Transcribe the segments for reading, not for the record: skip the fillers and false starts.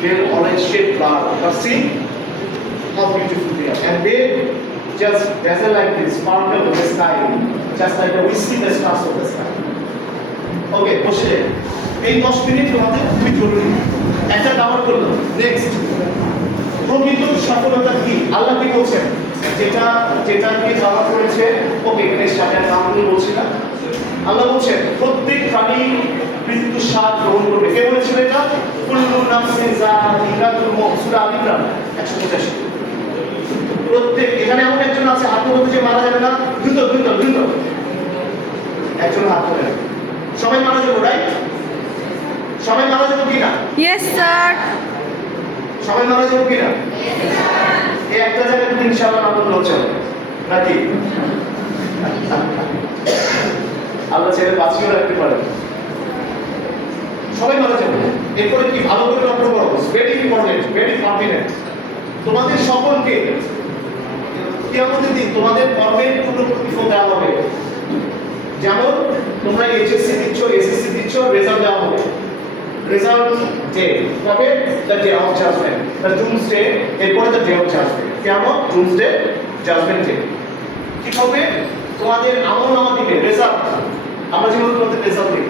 they'll always shed blood. But see how beautiful they are. And they just dazzle like this, sparkle in the sky, just like we see the stars of the sky. Okay, বসে এই 10 minute আমাদের খুবই জরুরি। একটা cover করলাম। Next, প্রকৃত সফলতা কি? আল্লাহ কি বলছেন? যেটাকে কভার করেছে, ওকে, এখানে সাজার নামগুলো বলছি না। আল্লাহ বলছেন প্রত্যেক প্রাণী মৃত্যু স্বাদ গ্রহণ করবে। কে বলেছিল এটা? কুল্লু নাফসিন যায়িকাতুল মউত, সূরা আল ইমরান 185। প্রত্যেক, এখানে এমন একজন আছে হাত তুলতে যে মারা যাবে না, দ্রুত একজন হাত তুলে। সবাই মারা যাবে, রাইট? সবাই মারা যাবে কিনা? Yes sir. সবাই মারা যাবে কিনা? এই একটা জায়গায় ইনশাআল্লাহ নাম হচ্ছে নাকি আল্লাহ ছেড়ে বাঁচিয়ে রাখতে পারে। সবাই মারা যাবে। এরপরে কি ভালো করে লক্ষ্য করো, ভেরি ইম্পর্টেন্ট, ভেরি পার্টিনেন্ট। তোমাদের সকলকে কিয়ামতের দিন তোমাদের কর্মের পূর্ণ প্রতিফল দেওয়া হবে। যেমন তোমরা এইচএসসি দিচ্ছ, এসএসসি দিচ্ছ, রেজাল্ট দেওয়া হবে। রেজাল্ট ডে কবে? The day of judgement, the doomsday. এরপরে দ্য ডে অফ জাজমেন্ট। কিয়ামত, ডুমসডে, জাজমেন্ট ডে। কি হবে? তোমাদের আমলনামা দিবে, রেজাল্ট। আমরা যেমন তোমাদের রেজাল্ট দিই,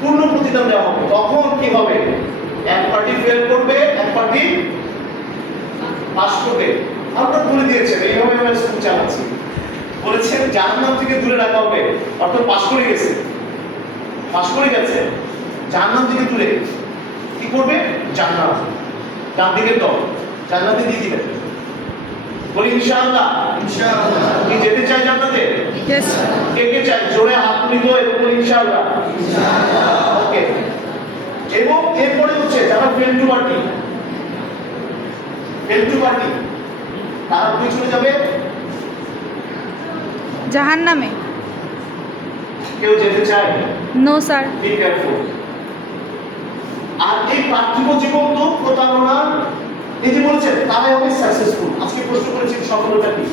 পূর্ণ প্রতিদান দেওয়া হবে। তখন কি হবে? এক পার্টি ফেল করবে, এক পার্টি পাস করবে। আপনারা বলে দিয়েছেন, এইভাবে আমরা স্কুল চালাচ্ছি। বলেছেন জাহান্নাম থেকে দূরে রাখা হবে, অর্থাৎ পাস করে গেছে, জাহান্নাম থেকে দূরে কি করবে? জান্নাত। ডান দিকের দল জান্নাতে দিয়ে দিবেন। বলি ইনশাআল্লাহ। কি যেতে চাই জান্নাতে? ইয়েস। কে চাই? জোরে হাত তুলি তো, এবং বলি ইনশাআল্লাহ। ওকে। এবং এরপরে হচ্ছে যারা ফেল টু পার্টি, তারা কি চলে যাবে? জাহান্নামে। কেউ যেতে চায়? No sir. Be careful. আর এই পার্থিব জীবন তো প্রতারণা, এই যে বলছেন তারাই হবে সাকসেসফুল। আজকে প্রশ্ন করেছি সফলতা কি,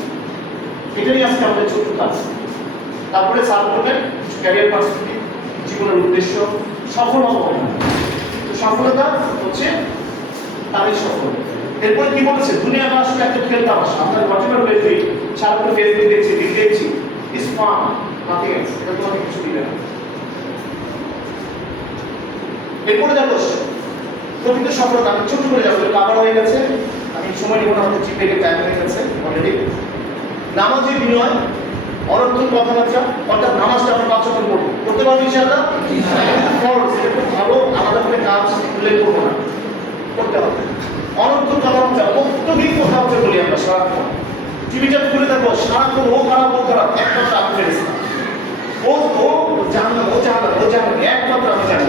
এটাই আজকে আমাদের ছোট্ট কাজ। তারপরে স্যার বলবেন ক্যারিয়ার পার্সপেক্টিভ, জীবনের উদ্দেশ্য, সফল হবো। সফলতা হচ্ছে তারই সফল। এরপরে কি বলেছে? দুনিয়াটা আসলে একটা খেল তামাশা। আপনার হোয়াটএভার ওয়ে, সারাক্ষণ ফেসবুক দেখছি, রিল দেখছি, ইজ ফান, নাথিং এলস। এটা তোমাকে কিছু দিবে না। এরপরে দেখো প্রকৃত সফলতা, আমি ছোট করে যাবো, কাভার হয়ে গেছে, আমি সময় নিব না, আমাদের জিপে টাইম হয়ে গেছে অলরেডি। নামাজের বিনয়, অনর্থক কথাবার্তা, অর্থাৎ নামাজটা আমরা 5 ওয়াক্ত পড়বো, করতে পারবো ইনশাআল্লাহ। ফরজ, এটা খুব ভালো, আলাদা করে কাজ উল্লেখ করবো না, করতে হবে। অনর্থক কথাবার্তা, অত্যধিক কথাবার্তা বলি আমরা সারাক্ষণ। টিভিটা খুলে থাকবো সারাক্ষণ, ও খারাপ, একমাত্র আপনি ফেরেছি, ও জানলাম, একমাত্র আমি জানি।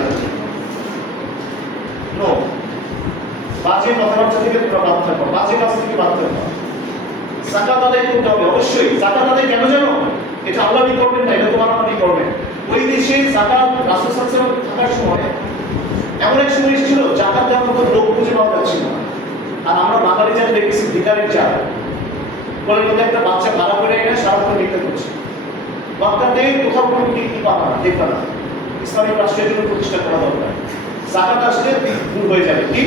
নো, বাজে কথাবার্তা থেকে তোমরা বাদ থাকো, বাজে কাজ থেকে বাদ থাকো। যাকাত আদায় করতে হবে অবশ্যই। যাকাত আদায় কেন জানো? এটা আল্লাহই করবেন না, এটা তোমার আপনি করবেন। ওই দেশে যাকাত রাসূল সাল্লাল্লাহু আলাইহি ওয়াসাল্লাম থাকার সময় এমন এক সময় এসেছিল যাকাত দেওয়ার মতো লোক খুঁজে পাওয়া যাচ্ছিল না। আর আমরা বাঙালি যারা দেখেছি ভিখারির চাল, কোলের মধ্যে একটা বাচ্চা ভাড়া করে এনে সারাক্ষণ ভিক্ষা করছে। মক্কাতে কোথাও কোনো কি পাবা না, দেখবা না। ইসলামিক রাষ্ট্রের জন্য প্রতিষ্ঠা করা দরকার। যাকাত আসলে দূর হয়ে যাবে। কি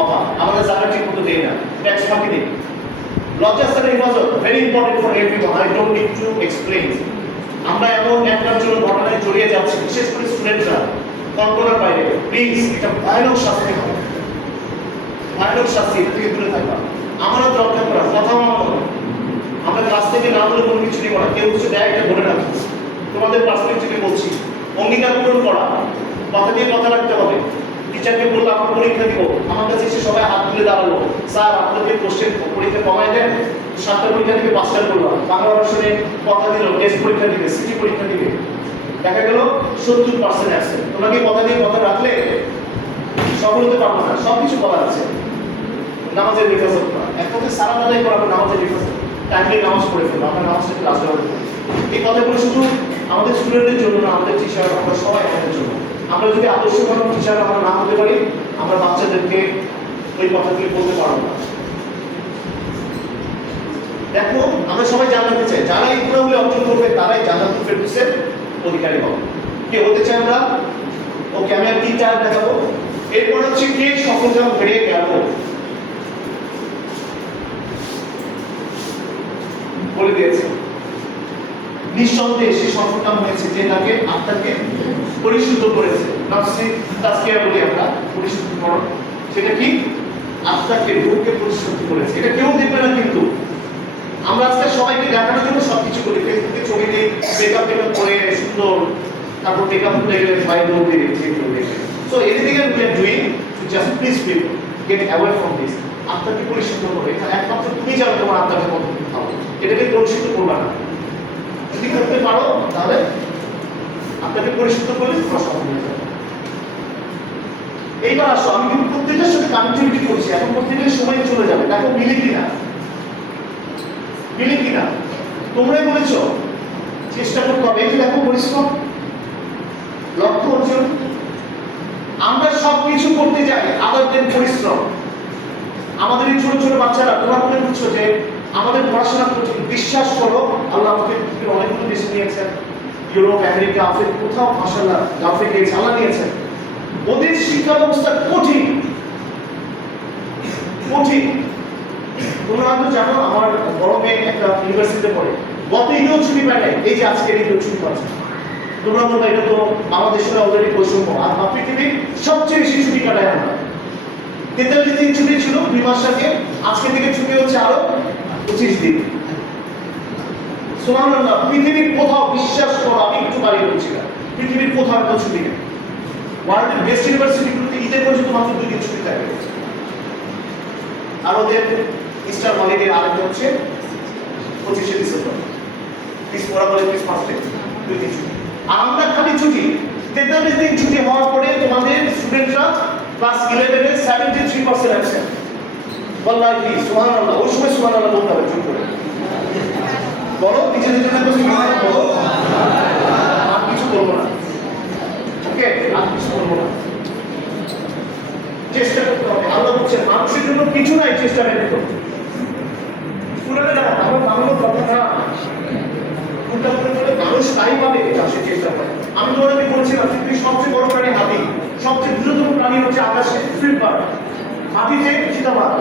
অভাব, আমাদের যাকাত ঠিক মতো দেয় না, ট্যাক্স ফাঁকি দেয়। লজ্জাস্থানের হেফাজত, very important for everyone, I don't need to explain. আমরা এমন একটার জন্য ঘটনায় জড়িয়ে যাচ্ছি, বিশেষ করে স্টুডেন্টরা, কল্পনার বাইরে। প্লিজ, এটা ভয়ানক শাস্তি হবে, ভয়ানক শাস্তি, এটা থেকে দূরে থাকবা। আমারও রক্ষা করা, কথা মানো। আমরা কাছ থেকে না বলে কোনো কিছু নিব না, কেউ কিছু দেয় এটা বলে রাখো। তোমাদের পার্সপেক্টিভে বলছি, অঙ্গীকার পূরণ করা, কথা দিয়ে কথা রাখতে হবে। টিচারকে বললো আমরা পরীক্ষা দিব, আমার কাছে এসে সবাই হাত তুলে দাঁড়ালো, স্যার আপনাদের কোশ্চেন পরীক্ষা কমায় দেন, 7টা পরীক্ষা থেকে 5টা করলাম। বাংলা ভার্সনে কথা দিল, টেস্ট পরীক্ষা দিবে, সিটি পরীক্ষা দিবে, দেখা গেল 70% অ্যাবসেন্ট। তোমরা কি কথা দিয়ে কথা রাখলে? সফল হতে পারবো না। সব কিছু বলা আছে, নামাজের হেফাজত করা, এক কথায় সারা আদায় করা, নামাজের হেফাজত, টাইমলি নামাজ পড়ে ফেলবো, আমরা নামাজটাকে লাস্ট দেওয়া। এই কথাগুলো শুধু আমাদের স্টুডেন্টদের জন্য না, আমাদের টিচার, আমরা সবাই আমাদের জন্য। আমরা যদি আদর্শভাবে টিচার আমরা না হতে পারি, আমরা বাচ্চাদেরকে ওই কথাগুলি বলতে পারবো না। দেখো, আমরা সবাই জান্নাতে চাই, যারা এই গুণাবলী অর্জন করবে তারাই জান্নাতুল ফেরদৌসের অধিকারী হবে। কে হতে চাই আমরা? ওকে, আমি আর 3-4 দেখাবো। এরপরে হচ্ছে কে সফলকাম হয়ে গেল বলে দিয়েছে। নিঃসন্দেহে সে সফলকাম হয়েছে যে তাকে আত্মাকে পরিশুদ্ধ করেছে। নাফসি তাজকিয়া বলি আমরা, পরিশুদ্ধকরণ। সেটা কি? আত্মাকে, রূহকে পরিশুদ্ধ করেছে। এটা কেউ দেখবে না, কিন্তু আমরা আজকে সবাইকে দেখানোর জন্য সবকিছু করি। ফেসবুকে ছবি দিই, মেকআপ করে সুন্দর, তারপর মেকআপ করে গেলে সবাই দৌড় দিয়ে দিচ্ছে। So anything and we are doing to just please people get away from this. আত্মাকে পরিশুদ্ধ করে, এটা একমাত্র তুমি জানো তোমার আত্মাকে কতটুকু খাও। এটাকে পরিশুদ্ধ করবা না। যদি করতে পারো তাহলে আপনাকে পরিশুদ্ধ করলে তোমার সফল হয়ে যাবে। এইবার আসো, আমি কিন্তু প্রত্যেকটার সাথে কানেক্টিভিটি করছি। এখন প্রত্যেকের সময় চলে যাবে, দেখো মিলে কিনা, মিলে কিনা। তোমরাই বলেছো চেষ্টা করতে হবে। এই যে দেখো পরিশ্রম, লক্ষ্য অর্জন। আমরা সবকিছু করতে যাই আদার দেন পরিশ্রম। আমাদের এই ছোট ছোট বাচ্চারা, তোমরা মনে করছো যে আমাদের পড়াশোনা করতে, বিশ্বাস করো আল্লাহ আমাকে অনেকগুলো দেশে নিয়েছেন, ইউরোপ, আমেরিকা, আফ্রিকা, কোথাও মাশাআল্লাহ আফ্রিকা গিয়েছে, আল্লাহ নিয়েছেন। ওদের শিক্ষা ব্যবস্থা কঠিন কঠিন। তোমরা হয়তো জানো, আমার বড় মেয়ে একটা ইউনিভার্সিটিতে পড়ে, গত ঈদেও ছুটি পায় নাই, এই যে আজকের ঈদেও ছুটি পাচ্ছে। তোমরা বলবো এটা তো বাংলাদেশের অলরেডি বৈষম্য, আর পৃথিবীর সবচেয়ে বেশি ছুটি কাটায় আমরা। 43 দিন ছুটি ছিল 2 মাস আগে, আজকে থেকে ছুটি হচ্ছে আরো 25 দিন। সুবহানাল্লাহ। পৃথিবীর কোথাও, বিশ্বাস করো আমি একটু বাড়ি বলছি না, পৃথিবীর কোথাও এত ছুটি নেই। ওয়ার্ল্ডের বেস্ট ইউনিভার্সিটিগুলোতে ঈদের পর্যন্ত মাত্র 2 দিন ছুটি থাকে। আর ওদের ইস্টার হলিডে আরেকটা হচ্ছে 25শে ডিসেম্বর, ওরা বলে ক্রিসমাস ডে, 2 দিন ছুটি। আর আমরা খালি ছুটি 43 দিন ছুটি হওয়ার পরে তোমাদের স্টুডেন্টরা ক্লাস 11 এর 73% অ্যাবসেন্ট। ওয়াল্লাহি সুবহানাল্লাহ। ওই সময় সুবহানাল্লাহ বলতে হবে, চুপ করে বলো, নিজেদের জন্য তো সুবহানাল্লাহ বলো, আর কিছু বলবো না। ওকে, আর কিছু বলবো না। চেষ্টা করতে হবে। আল্লাহ বলছেন মানুষের জন্য কিছু নাই, চেষ্টা বের করতে। পুরানো না, আমার বাংলা কথা না, কোনটা করে মানুষ তাই পাবে, এটা সে চেষ্টা করে। আমি তোমাদেরকে বলছিলাম পৃথিবীর সবচেয়ে বড় প্রাণী হাতি, সবচেয়ে দ্রুততম প্রাণী হচ্ছে আকাশে ফ্লিপার, মাটিতে চিতাবাঘ,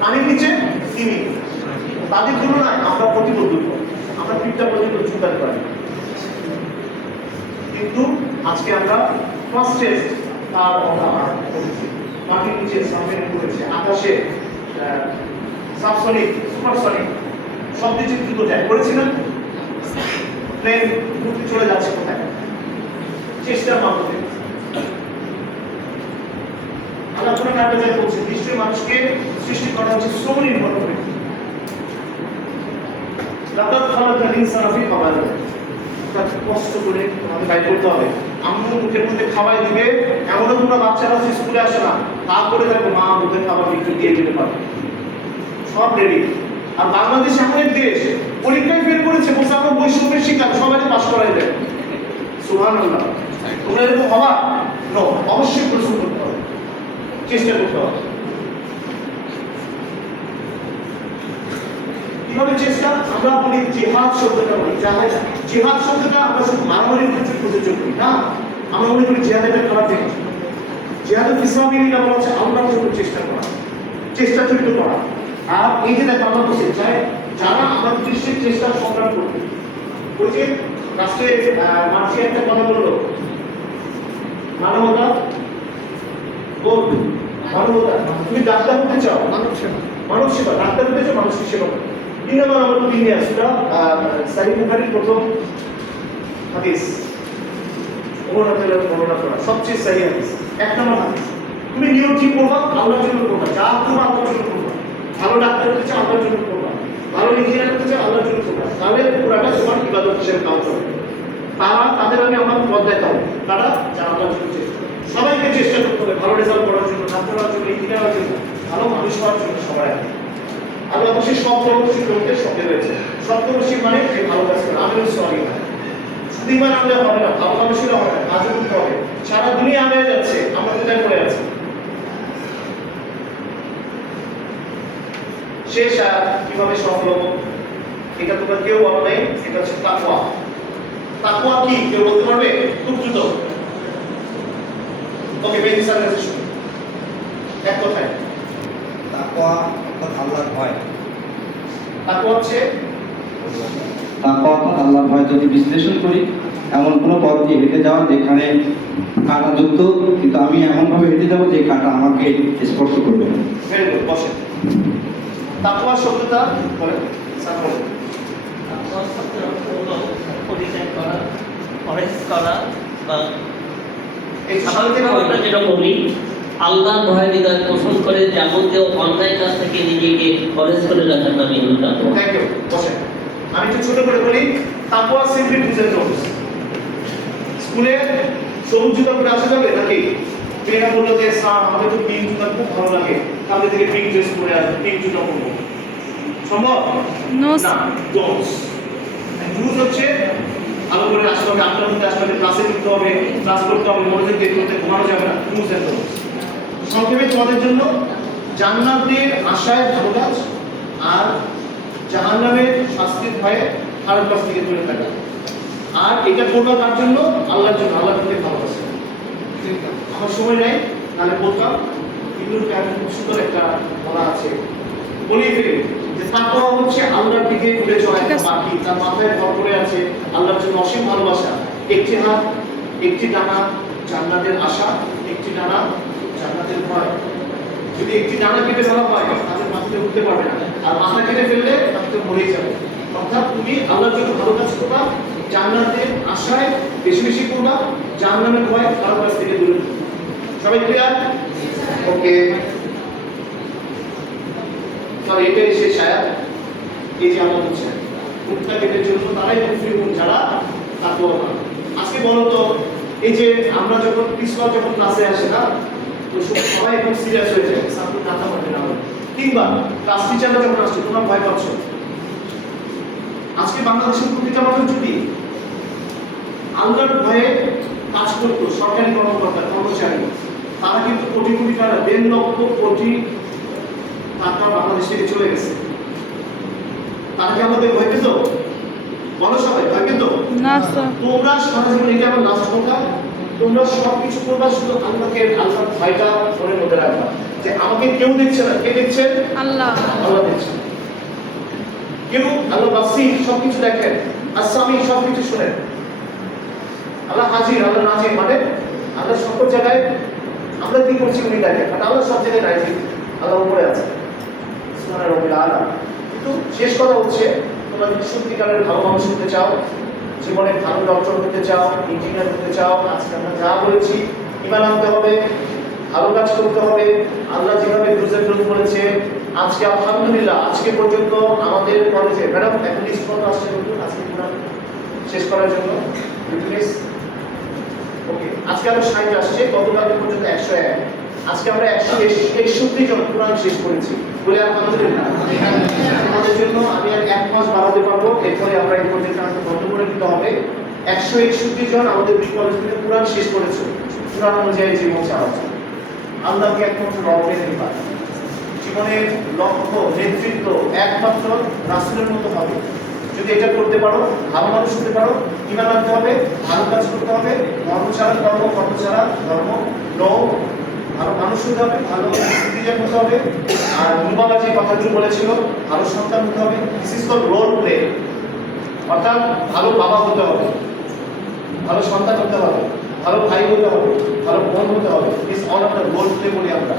পানির নিচে তিমি। তাদের তুলনায় আমরা প্রতিবদ্ধ, আমরা পিঠটা পর্যন্ত চুকাতে পারি। কিন্তু আজকে আমরা ফাস্টেস্ট তার অভাব করেছি। মাটির নিচে সাবমেরিন করেছে, আকাশে সাবসনিক, সুপারসনিক, সব কিছু দ্রুত যায়, করেছি না? প্লেন ঘুরতে চলে যাচ্ছে কোথায়? চেষ্টার মাধ্যমে। আল্লাহ কোন কাজে বলছে নিশ্চয়ই মানুষকে সৃষ্টি করা হচ্ছে শ্রম নির্ভর করে। লাকাদ খালাকাল ইনসানা ফি কাবাদ। তাকে কষ্ট করে আমাদের বাইর করতে হবে। আম্মু মুখের মধ্যে খাওয়াই দিবে, এমনও তোমরা বাচ্চারা স্কুলে আসে না, তারপরে দেখো মা মুখের খাবার একটু দিয়ে দিতে পারে, সব রেডি। আর বাংলাদেশ এমন এক দেশ, পরীক্ষায় ফেল করেছে, মুসলমান বৈষম্যের শিকার, সবাই পাস করাই দেয়। সুবহানাল্লাহ। তোমরা এরকম হবা? নো, অবশ্যই পরিশ্রম করতে হবে, চেষ্টা করতে হবে। কিভাবে চেষ্টা? আমরা বলি জিহাদ শব্দটা বলি, জিহাদ শব্দটা আমরা শুধু মারামারির ক্ষেত্রে প্রযোজ্য করি না, আমরা মনে করি জিহাদ একটা খারাপ জিনিস। জিহাদে ফিসাবিলিল্লাহ বলা হচ্ছে আল্লাহর জন্য চেষ্টা করা, চেষ্টা জড়িত করা। আর এই যে দেখো আমরা বলছি চাই যারা আমাদের দৃশ্যের চেষ্টা সংগ্রাম করবে। ওই যে রাষ্ট্রে মার্চে একটা কথা বললো, মানবতা বল, মানবতা। তুমি ডাক্তার হতে চাও, মানব সেবা, ডাক্তার হতে চাও, মানুষের সেবা করো। তিন নম্বর আমরা তিনি আসুরা সাহিহ বুখারীর প্রথম হাদিস, বর্ণনা করা সবচেয়ে সহিহ হাদিস, 1 নম্বর হাদিস। তুমি নিয়ম ঠিক করবা, আল্লাহর জন্য করবা, যা করবা আল্লাহর জন্য করবা। ভালো ডাক্তার হতে চাও, আল্লাহর জন্য করবা। ভালো ইঞ্জিনিয়ার হতে চাও, আল্লাহর জন্য করবা। তাহলে পুরাটা তোমার ইবাদত হিসেবে কাজ হবে। তাদের আমি আমার পথ দেখাবো, তারা যা আল্লাহর জন্য চেষ্টা। সবাইকে চেষ্টা করতে হবে ভালো রেজাল্ট করার জন্য, ডাক্তার হওয়ার জন্য, ইঞ্জিনিয়ার হওয়ার জন্য, ভালো মানুষ হওয়ার জন্য। সবাই আল্লাহ অবশ্যই সপ্তরশী লোকদের সঙ্গে রয়েছে। সপ্তরশী মানে যে ভালো কাজ করে, আমিও সরি না, শুধু ইমান আনলে হবে না, ভালো মানুষেরা হবে না, কাজও করতে হবে। সারা দুনিয়া আগে যাচ্ছে, আমরা কোথায় পড়ে আছি? শেষ কিভাবে সফল হবো? এটা তোমরা কেউ বলো নাই, এটা হচ্ছে তাকওয়া। তাকওয়া কি কেউ বলতে পারবে? খুব দ্রুত ওকে মেহেদী স্যারের কাছে শুনুন এক কথায়। তাকওয়া অর্থাৎ আল্লাহর ভয়। তারপর হচ্ছে তাকওয়া অর্থাৎ আল্লাহর ভয় যদি বিশ্লেষণ করি, এমন কোনো পথ দিয়ে হেঁটে যাওয়া যেখানে কাঁটাযুক্ত, কিন্তু আমি এমনভাবে হেঁটে যাবো যে কাঁটা আমাকে স্পর্শ করবে না। ভেরি গুড, বসেন। তাকওয়া শব্দটা বলেন স্যার বলেন। তাকওয়া শব্দের অর্থ হলো পরিত্যাগ করা, পরহেজ করা, বা এই সাধারণত আমরা যেটা বলি আল্লাহর ভয় হৃদয় পোষণ করে যাবতীয় অন্যায় কাজ থেকে নিজেকে পরহেজ করে রাখার নামই হলো তাকওয়া। থ্যাংক ইউ, বসেন। আমি একটু ছোট করে বলি, তাকওয়া সিম্পলি বুঝে নোটস। স্কুলে সবুজ জুতা পরে আসা যাবে নাকি? মেয়েরা বললো যে স্যার আমাদের তো পিঙ্ক জুতা খুব ভালো লাগে, কালকে থেকে পিঙ্ক ড্রেস পরে আসবো, পিঙ্ক জুতা পরবো। সম্ভব? No, না, sir. ডোন্টস। রুলস হচ্ছে ভালো করে আসতে হবে, আটটার মধ্যে আসতে হবে, ক্লাসে ঢুকতে হবে, ক্লাস করতে হবে, মনোযোগ দিয়ে করতে, ঘুমানো যাবে না। Rules and don'ts. সংক্ষেপে তোমাদের জন্য জান্নাতের আশায় ভালো কাজ আর জাহান্নামের শাস্তির ভয়ে খারাপ কাজ থেকে দূরে থাকা। আর এটা করবা তার জন্য, আল্লাহর জন্য, আল্লাহ থেকে ভালোবাসে। আমার সময় নেই, নাহলে বলতাম। ইবনুল কাইয়িম খুব সুন্দর একটা বলা আছে, বলি ফেলি যে তাকওয়া হচ্ছে আল্লাহর দিকে ঘুরে চলা একটা পাখি, তার মাথায় ভর করে আছে আল্লাহর জন্য অসীম ভালোবাসা। একটি হাত, একটি ডানা জান্নাতের আশা, একটি ডানা জান্নাতের ভয়। যদি একটি ডানা কেটে ফেলা হয় তাহলে মাটিতে উঠতে পারবে না, আর মাথা কেটে ফেললে মাটিতে মরেই যাবে। অর্থাৎ তুমি আল্লাহর জন্য ভালো কাজ করবা, জান্নাতের আশায় বেশি বেশি করবা, জাহান্নামের ভয়, খারাপ কাজ থেকে দূরে থাকবা। সবাই ক্লিয়ার? ওকে, তাহলে এটাই শেষ আয়াত। এই যে আমরা বলছি মুত্তাকিদের জন্য তারাই মুফলিহুন, যারা তাকওয়াবান। আজকে বলো তো, এই যে আমরা যখন প্রিন্সিপাল যখন ক্লাসে আসে না, তো সবাই একদম সিরিয়াস হয়ে যায়, ছাত্র কাঁথা পাবে না, কিংবা ক্লাস টিচাররা যখন আসছে তোমরা ভয় পাচ্ছ। আজকে বাংলাদেশের প্রতিটা মানুষ যদি আল্লাহর ভয়ে কাজ করতো, সরকারি কর্মকর্তা কর্মচারী, তারা কিন্তু কোটি কোটি টাকা, 1.5 লক্ষ কোটি টাকা বাংলাদেশ থেকে চলে গেছে। তারা কি আমাদের ভয় পেত? বলো সবাই, ভয় পেত? No, sir. তোমরা সারা জীবন, এটা আমার লাস্ট কথা, তোমরা সব কিছু করবা, শুধু আল্লাহকে, আল্লাহর ভয়টা মনের মধ্যে রাখবা যে আমাকে কেউ দেখছে না। কে দেখছে? Allah. আল্লাহ দেখছে। কেউ আল্লাহ বাসি সব কিছু দেখেন, আসামি সব কিছু শুনেন। আল্লাহ হাজির, আল্লাহ নাজির, মানে আল্লাহ সকল জায়গায় আমরা কি করছি উনি দেখেন, মানে আল্লাহ সব জায়গায় নাজির, আল্লাহ উপরে আছে। সুবহান রাব্বিল আলা। কিন্তু শেষ কথা হচ্ছে, তোমরা যদি সত্যিকারের ভালো মানুষ হতে চাও, জীবনে ভালো ডক্টর হতে চাও, ইঞ্জিনিয়ার হতে চাও, আজকে আমরা যা বলেছি ঈমান আনতে হবে, ভালো কাজ করতে হবে, আল্লাহ যেভাবে রুজের রুল করেছে। আজকে আলহামদুলিল্লাহ আজকে পর্যন্ত আমাদের কলেজে ম্যাডাম এখন লিস্ট কত আসছে বলুন আজকে কোরআন শেষ করার জন্য? প্লিজ। ওকে, আজকে আমরা 60 আসছে, গতকাল পর্যন্ত 101। আজকে আমরা 161 জন কোরআন শেষ করেছি, বলে আলহামদুলিল্লাহ। আমাদের জন্য আমি আর 1 মাস বাড়াতে পারবো, এরপরে আমরা এই পর্যন্ত বন্ধ করে দিতে হবে। 161 জন আমাদের কলেজ থেকে কোরআন শেষ করেছে, কোরআন অনুযায়ী জীবন চালাচ্ছে। আল্লাহকে একমাত্র রবের নির্বাচ, জীবনের লক্ষ্য, নেতৃত্ব একমাত্র রাসূলের মতো হবে। যদি এটা করতে পারো, ভালো মানুষ হতে পারো, ঈমান আনতে হবে, ভালো কাজ করতে হবে, ধর্ম ছাড়া কর্ম, কর্ম ছাড়া ধর্ম, ভালো মানুষ হতে হবে, ভালো সিটিজেন হতে হবে। আর মুবাবা যে কথাগুলো বলেছিল, ভালো সন্তান হতে হবে। This is called role play, অর্থাৎ ভালো বাবা হতে হবে, ভালো সন্তান হতে হবে, ভালো ভাই হতে হবে, ভালো বোন হতে হবে। It's all of the role play বলি আমরা।